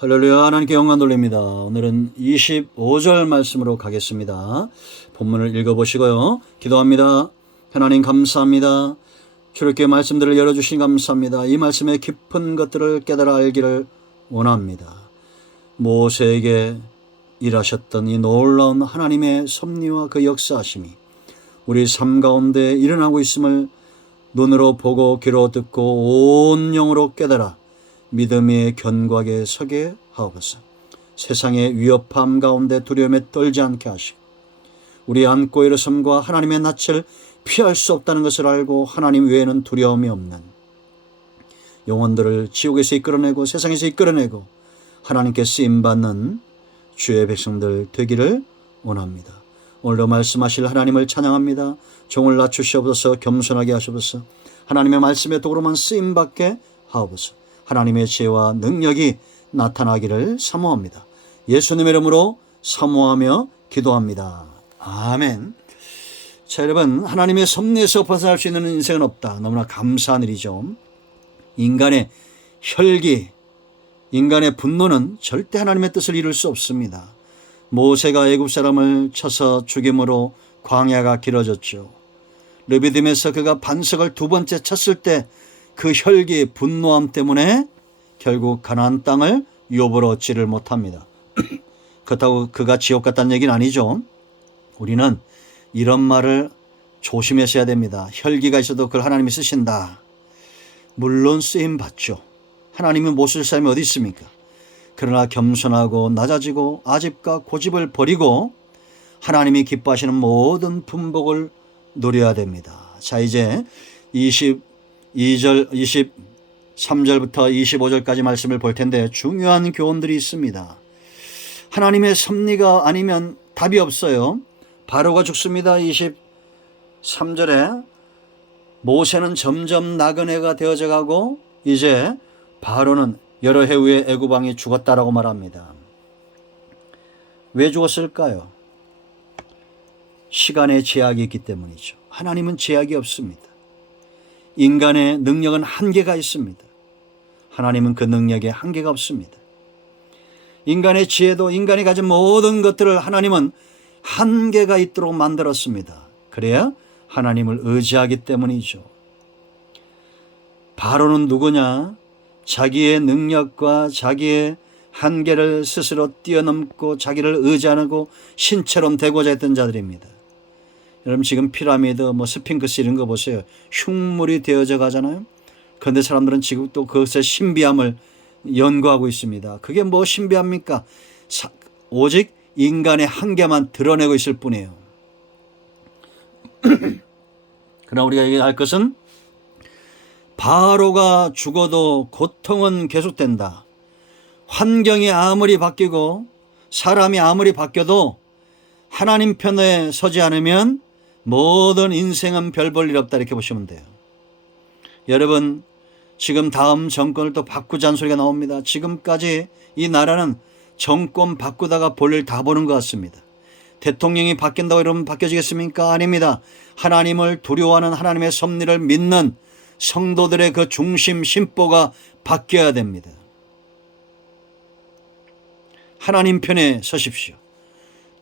할렐루야. 하나님께 영광 돌립니다. 오늘은 25절 말씀으로 가겠습니다. 본문을 읽어보시고요. 기도합니다. 하나님 감사합니다. 주님께 말씀들을 열어주신 감사합니다. 이 말씀의 깊은 것들을 깨달아 알기를 원합니다. 모세에게 일하셨던 이 놀라운 하나님의 섭리와 그 역사하심이 우리 삶 가운데 일어나고 있음을 눈으로 보고 귀로 듣고 온 영으로 깨달아 믿음의 견고하게 서게 하옵소서. 세상의 위협함 가운데 두려움에 떨지 않게 하시고 우리 안고 일어섬과 하나님의 낯을 피할 수 없다는 것을 알고 하나님 외에는 두려움이 없는 영혼들을 지옥에서 이끌어내고 세상에서 이끌어내고 하나님께 쓰임받는 주의 백성들 되기를 원합니다. 오늘도 말씀하실 하나님을 찬양합니다. 종을 낮추시옵소서. 겸손하게 하시옵소서. 하나님의 말씀의 도구로만 쓰임받게 하옵소서. 하나님의 지혜와 능력이 나타나기를 사모합니다. 예수님의 이름으로 사모하며 기도합니다. 아멘. 자, 여러분, 하나님의 섭리에서 벗어날 수 있는 인생은 없다. 너무나 감사한 일이죠. 인간의 혈기, 인간의 분노는 절대 하나님의 뜻을 이룰 수 없습니다. 모세가 애굽 사람을 쳐서 죽임으로 광야가 길어졌죠. 르비딤에서 그가 반석을 두 번째 쳤을 때 그 혈기, 분노함 때문에 결국 가나안 땅을 유업으로 얻지를 못합니다. 그렇다고 그가 지옥 갔다는 얘기는 아니죠. 우리는 이런 말을 조심해서 해야 됩니다. 혈기가 있어도 그걸 하나님이 쓰신다. 물론 쓰임 받죠. 하나님이 못 쓸 사람이 어디 있습니까? 그러나 겸손하고 낮아지고 아집과 고집을 버리고 하나님이 기뻐하시는 모든 분복을 누려야 됩니다. 자, 이제 22절, 23절부터 25절까지 말씀을 볼 텐데 중요한 교훈들이 있습니다. 하나님의 섭리가 아니면 답이 없어요. 바로가 죽습니다. 23절에 모세는 점점 나그네가 되어져 가고 이제 바로는 여러 해 후에 애굽 왕이 죽었다라고 말합니다. 왜 죽었을까요? 시간의 제약이 있기 때문이죠. 하나님은 제약이 없습니다. 인간의 능력은 한계가 있습니다. 하나님은 그 능력에 한계가 없습니다. 인간의 지혜도 인간이 가진 모든 것들을 하나님은 한계가 있도록 만들었습니다. 그래야 하나님을 의지하기 때문이죠. 바로는 누구냐? 자기의 능력과 자기의 한계를 스스로 뛰어넘고 자기를 의지하고 신처럼 되고자 했던 자들입니다. 여러분, 지금 피라미드, 스핑크스 이런 거 보세요. 흉물이 되어져 가잖아요. 그런데 사람들은 지금 또 그것의 신비함을 연구하고 있습니다. 그게 뭐 신비합니까? 오직 인간의 한계만 드러내고 있을 뿐이에요. 그러나 우리가 얘기할 것은 바로가 죽어도 고통은 계속된다. 환경이 아무리 바뀌고 사람이 아무리 바뀌어도 하나님 편에 서지 않으면 모든 인생은 별 볼 일 없다, 이렇게 보시면 돼요. 여러분, 지금 다음 정권을 또 바꾸자는 소리가 나옵니다. 지금까지 이 나라는 정권 바꾸다가 볼 일 다 보는 것 같습니다. 대통령이 바뀐다고 이러면 바뀌어지겠습니까? 아닙니다. 하나님을 두려워하는 하나님의 섭리를 믿는 성도들의 그 중심 심보가 바뀌어야 됩니다. 하나님 편에 서십시오.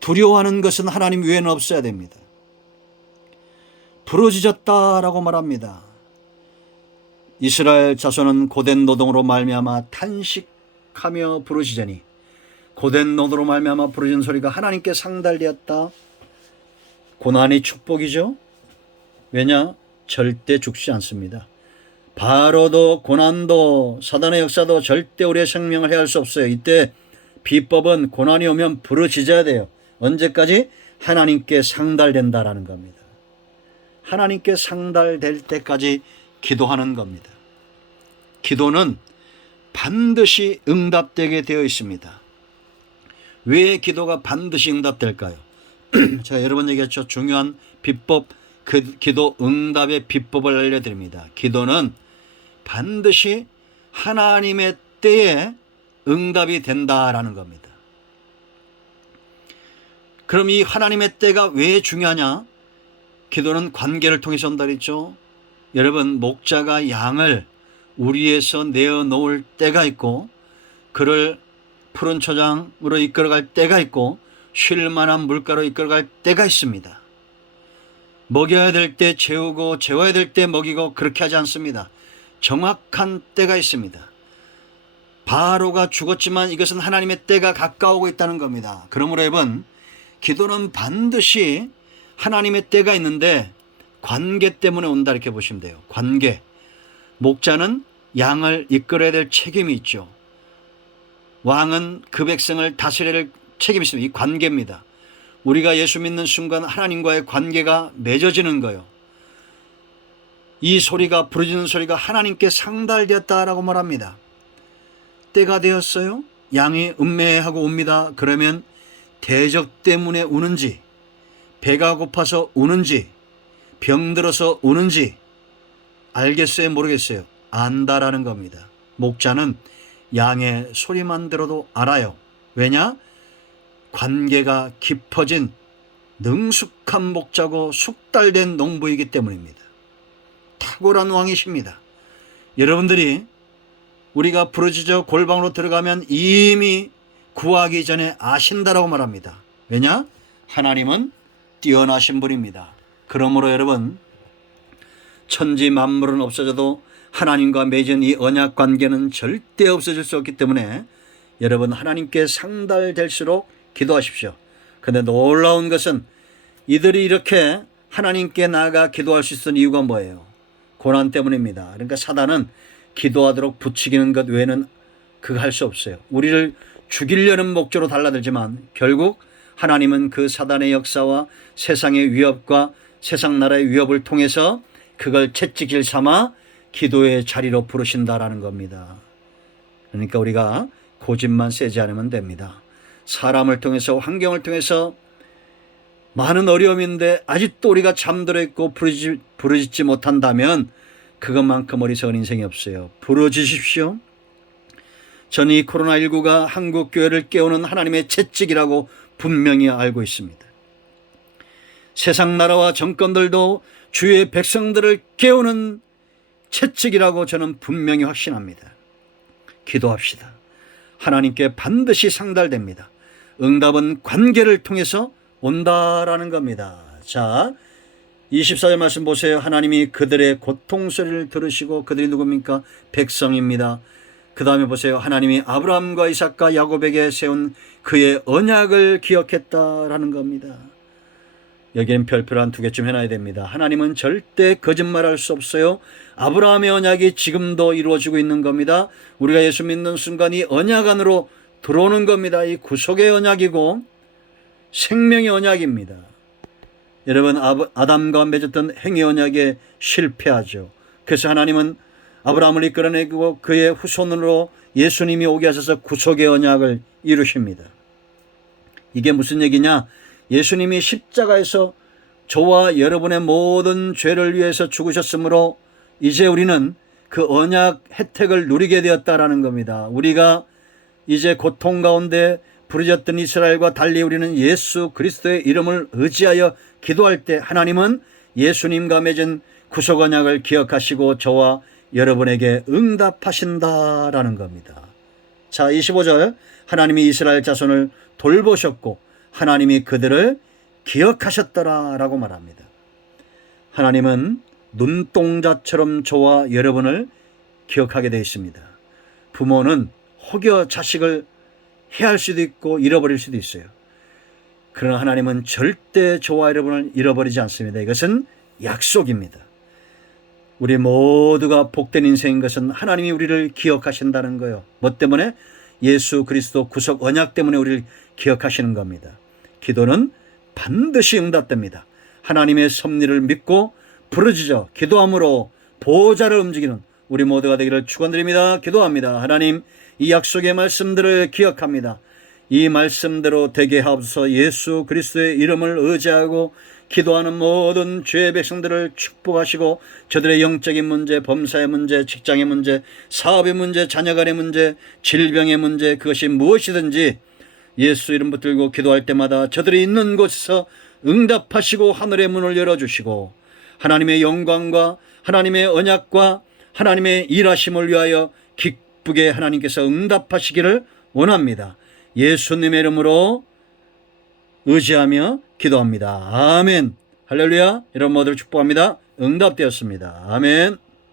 두려워하는 것은 하나님 외에는 없어야 됩니다. 부르짖었다라고 말합니다. 이스라엘 자손은 고된 노동으로 말미암아 탄식하며 부르짖으니, 고된 노동으로 말미암아 부르짖은 소리가 하나님께 상달되었다. 고난이 축복이죠. 왜냐? 절대 죽지 않습니다. 바로도 고난도 사단의 역사도 절대 우리의 생명을 해할 수 없어요. 이때 비법은 고난이 오면 부르짖어야 돼요. 언제까지? 하나님께 상달된다라는 겁니다. 하나님께 상달될 때까지 기도하는 겁니다. 기도는 반드시 응답되게 되어 있습니다. 왜 기도가 반드시 응답될까요? 제가 여러 번 얘기했죠. 중요한 비법, 그 기도 응답의 비법을 알려드립니다. 기도는 반드시 하나님의 때에 응답이 된다라는 겁니다. 그럼 이 하나님의 때가 왜 중요하냐? 기도는 관계를 통해서 온다 그랬죠. 여러분, 목자가 양을 우리에서 내어놓을 때가 있고 그를 푸른 초장으로 이끌어갈 때가 있고 쉴 만한 물가로 이끌어갈 때가 있습니다. 먹여야 될 때 재우고 재워야 될 때 먹이고 그렇게 하지 않습니다. 정확한 때가 있습니다. 바로가 죽었지만 이것은 하나님의 때가 가까우고 있다는 겁니다. 그러므로 여러분, 기도는 반드시 하나님의 때가 있는데 관계 때문에 온다 이렇게 보시면 돼요. 관계. 목자는 양을 이끌어야 될 책임이 있죠. 왕은 그 백성을 다스려야 할 책임이 있습니다. 이 관계입니다. 우리가 예수 믿는 순간 하나님과의 관계가 맺어지는 거예요. 이 소리가, 부르짖는 소리가 하나님께 상달되었다라고 말합니다. 때가 되었어요. 양이 음매하고 옵니다. 그러면 대적 때문에 우는지, 배가 고파서 우는지, 병들어서 우는지 알겠어요? 모르겠어요? 안다라는 겁니다. 목자는 양의 소리만 들어도 알아요. 왜냐? 관계가 깊어진 능숙한 목자고 숙달된 농부이기 때문입니다. 탁월한 왕이십니다. 여러분들이 우리가 부르짖어 골방으로 들어가면 이미 구하기 전에 아신다라고 말합니다. 왜냐? 하나님은 뛰어나신 분입니다. 그러므로 여러분, 천지 만물은 없어져도 하나님과 맺은 이 언약 관계는 절대 없어질 수 없기 때문에 여러분, 하나님께 상달될수록 기도하십시오. 그런데 놀라운 것은 이들이 이렇게 하나님께 나아가 기도할 수 있었던 이유가 뭐예요? 고난 때문입니다. 그러니까 사단은 기도하도록 부추기는 것 외에는 그거 할 수 없어요. 우리를 죽이려는 목적으로 달라들지만 결국 하나님은 그 사단의 역사와 세상의 위협과 세상 나라의 위협을 통해서 그걸 채찍질 삼아 기도의 자리로 부르신다라는 겁니다. 그러니까 우리가 고집만 세지 않으면 됩니다. 사람을 통해서, 환경을 통해서 많은 어려움인데 아직도 우리가 잠들어 있고 부르짖지 못한다면 그것만큼 어리석은 인생이 없어요. 부르짖으십시오. 저는 이 코로나19가 한국 교회를 깨우는 하나님의 채찍이라고 분명히 알고 있습니다. 세상 나라와 정권들도 주의 백성들을 깨우는 채찍이라고 저는 분명히 확신합니다. 기도합시다. 하나님께 반드시 상달됩니다. 응답은 관계를 통해서 온다라는 겁니다. 자, 24절 말씀 보세요. 하나님이 그들의 고통 소리를 들으시고, 그들이 누굽니까? 백성입니다. 그 다음에 보세요. 하나님이 아브라함과 이삭과 야곱에게 세운 그의 언약을 기억했다라는 겁니다. 여기는 별표를 한 2개쯤 해놔야 됩니다. 하나님은 절대 거짓말할 수 없어요. 아브라함의 언약이 지금도 이루어지고 있는 겁니다. 우리가 예수 믿는 순간 이 언약 안으로 들어오는 겁니다. 이 구속의 언약이고 생명의 언약입니다. 여러분, 아담과 맺었던 행위 언약에 실패하죠. 그래서 하나님은 아브라함을 이끌어내고 그의 후손으로 예수님이 오게 하셔서 구속의 언약을 이루십니다. 이게 무슨 얘기냐? 예수님이 십자가에서 저와 여러분의 모든 죄를 위해서 죽으셨으므로 이제 우리는 그 언약 혜택을 누리게 되었다라는 겁니다. 우리가 이제 고통 가운데 부르짖던 이스라엘과 달리 우리는 예수 그리스도의 이름을 의지하여 기도할 때 하나님은 예수님과 맺은 구속 언약을 기억하시고 저와 여러분에게 응답하신다라는 겁니다. 자, 25절, 하나님이 이스라엘 자손을 돌보셨고 하나님이 그들을 기억하셨더라라고 말합니다. 하나님은 눈동자처럼 저와 여러분을 기억하게 되어 있습니다. 부모는 혹여 자식을 해할 수도 있고 잃어버릴 수도 있어요. 그러나 하나님은 절대 저와 여러분을 잃어버리지 않습니다. 이것은 약속입니다. 우리 모두가 복된 인생인 것은 하나님이 우리를 기억하신다는 거예요. 뭐 때문에? 예수 그리스도 구속 언약 때문에 우리를 기억하시는 겁니다. 기도는 반드시 응답됩니다. 하나님의 섭리를 믿고 부르짖어 기도함으로 보좌를 움직이는 우리 모두가 되기를 축원드립니다. 기도합니다. 하나님, 이 약속의 말씀들을 기억합니다. 이 말씀대로 되게 하옵소서. 예수 그리스도의 이름을 의지하고 기도하는 모든 죄의 백성들을 축복하시고 저들의 영적인 문제, 범사의 문제, 직장의 문제, 사업의 문제, 자녀간의 문제, 질병의 문제, 그것이 무엇이든지 예수 이름 붙들고 기도할 때마다 저들이 있는 곳에서 응답하시고 하늘의 문을 열어주시고 하나님의 영광과 하나님의 언약과 하나님의 일하심을 위하여 기쁘게 하나님께서 응답하시기를 원합니다. 예수님의 이름으로 의지하며 기도합니다. 아멘. 할렐루야. 여러분 모두를 축복합니다. 응답되었습니다. 아멘.